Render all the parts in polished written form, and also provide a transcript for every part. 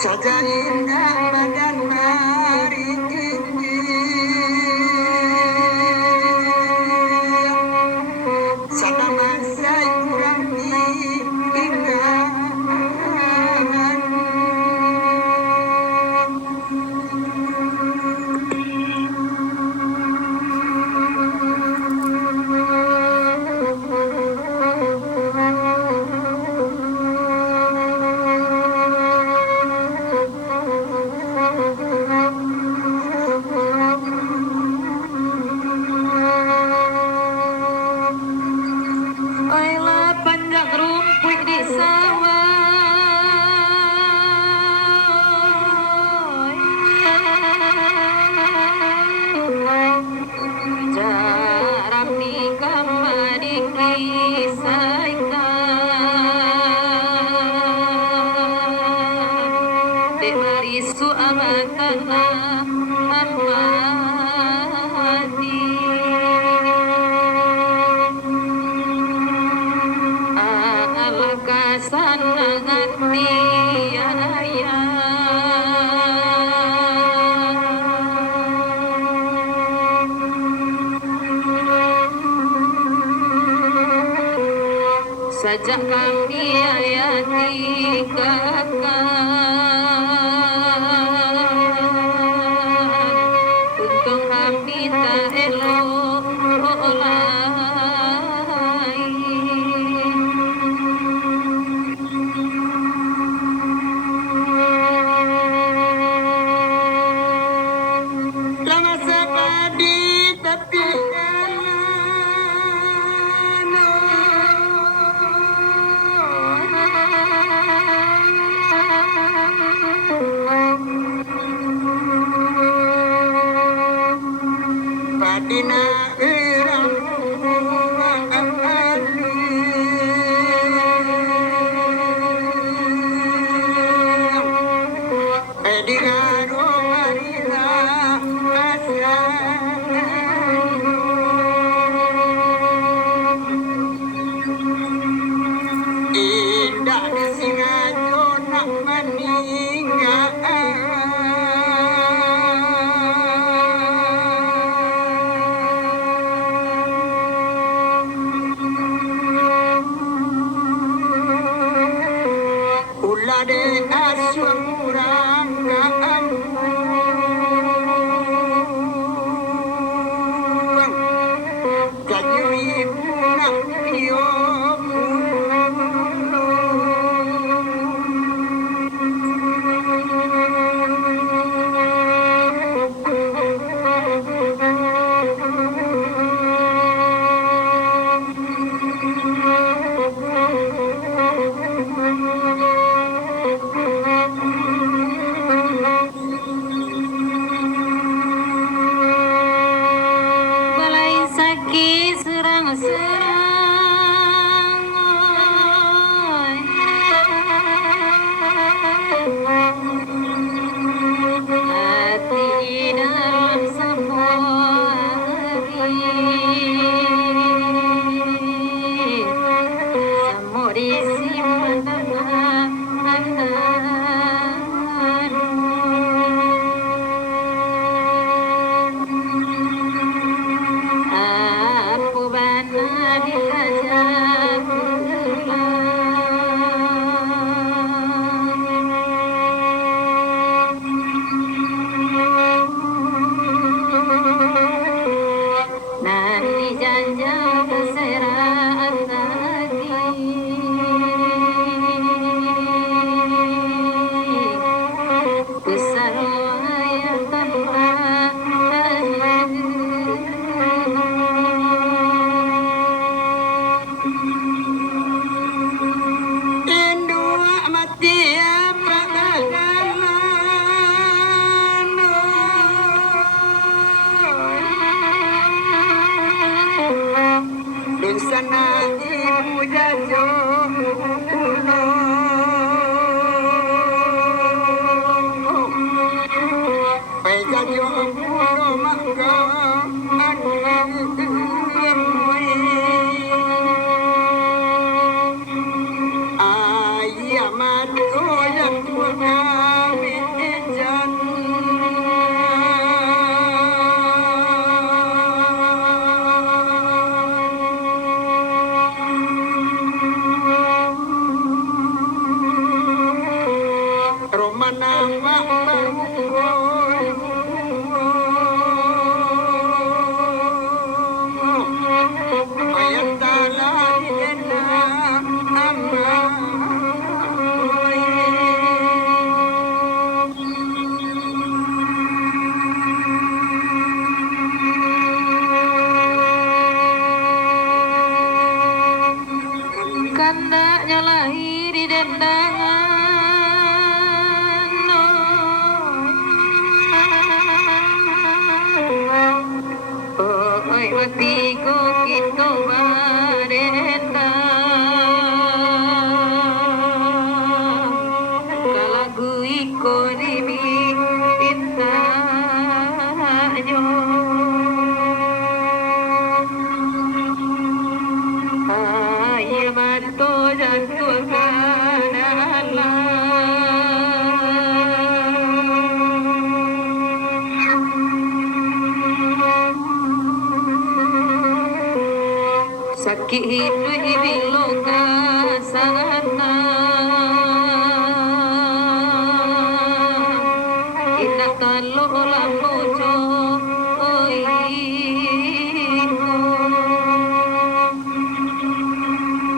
Saja indah badan hari ini, selama saya kurang diingat. Oilah panjang rumput di sawah, jarak di kamar dikisahkan, dek marisu amatana amati. Alakasan ngati ayah, sajak kami ayati kakak, untung kami tak elok lain. Lama sepadi tapi Padina irang indah di singajo nak meninggal. Ulah de aswang kurang kampung, kajui nak piok. Balai sakit serang-serang, hati dalam samori, samori simpan aku bana dikajak nanti janjang keseraan tadi, besar yang tanpa Indua mati apa dan sana ibu jajo kuno, pai jajo kuno maka ayah madu yang punya manama ayat tala dina amma Kandaknya lahir di dendangan oi watiku kita barenda kalagu iko nimi intanyo mato jatuh kanala sakit hidup di loka sana indah kalau lampu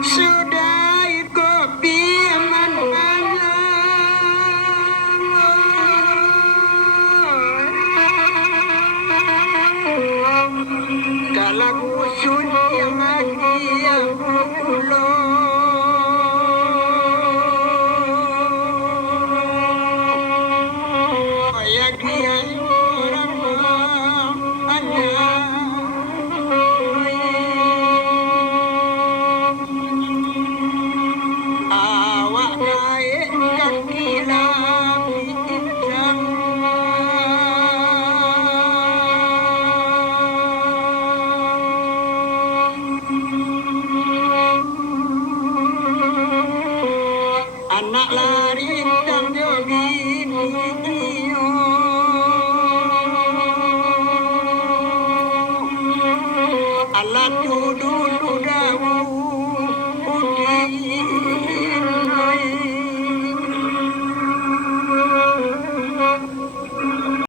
sudah kopi manana kalau sun yang dia pulo ya dia orang awak naik kaki lapi injang anak lari dan jogi alat dulu dawu putih